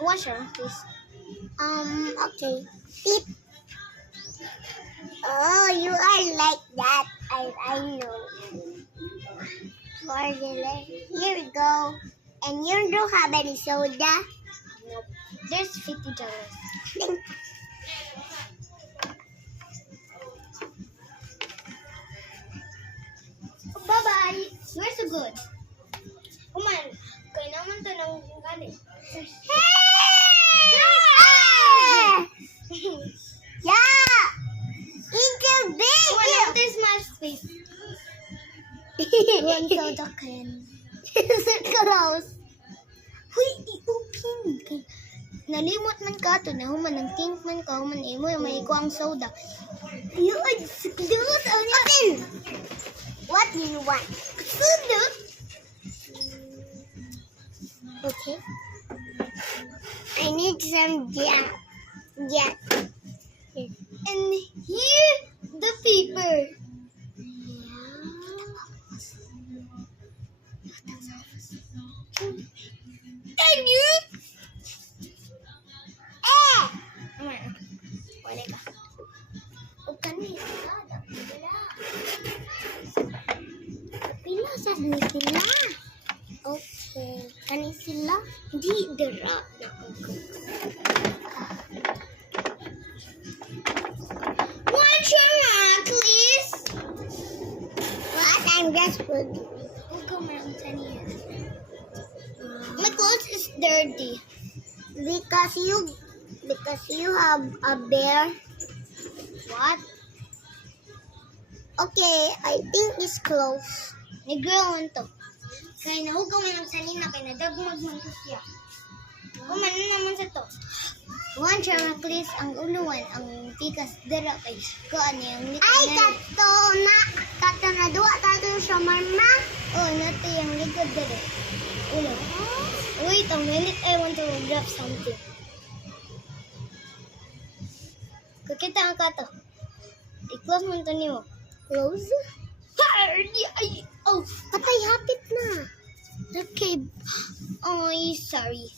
What's your please? Okay. Tip. Oh, you are like that. I know. For the here we go. And you don't have any soda? Nope. There's $50. Bye-bye. You're so good. Come on. Kaya naman to ng galing. Yeah! It's a big! Come on, there's small space. One soda can. Close. Huy, i-open. Kay nalimot man ka to na human ng think man ka human imo yung may kuang soda. You are so close. Open! What do you want? Soda. Okay. I need some jam. Yeah. And here, the paper. Can you? Wala ka. O kanina ka. Pila sa sila. Okay. Kani sila? Di dira. One shot, please. What? I'm just good. We'll go around 10 years. My clothes is dirty. Because you have a bear. What? Okay, I think it's close. May girl man to. Kaya nahugaw man ang sanina, kaya nadagmag man to siya. Kumano naman sa to. One shot, please. Ang uluan, ang pikas dira kay kaan yung likod Ay, na. kato na duwa tato sa mama. Oh, nato yung likod dira. Ulo. Wait a minute, I want to grab something. Kukita ang kato. I-close mo ito niyo. Close? Ay, oh, Patay, hapit na. okay. Oh, sorry.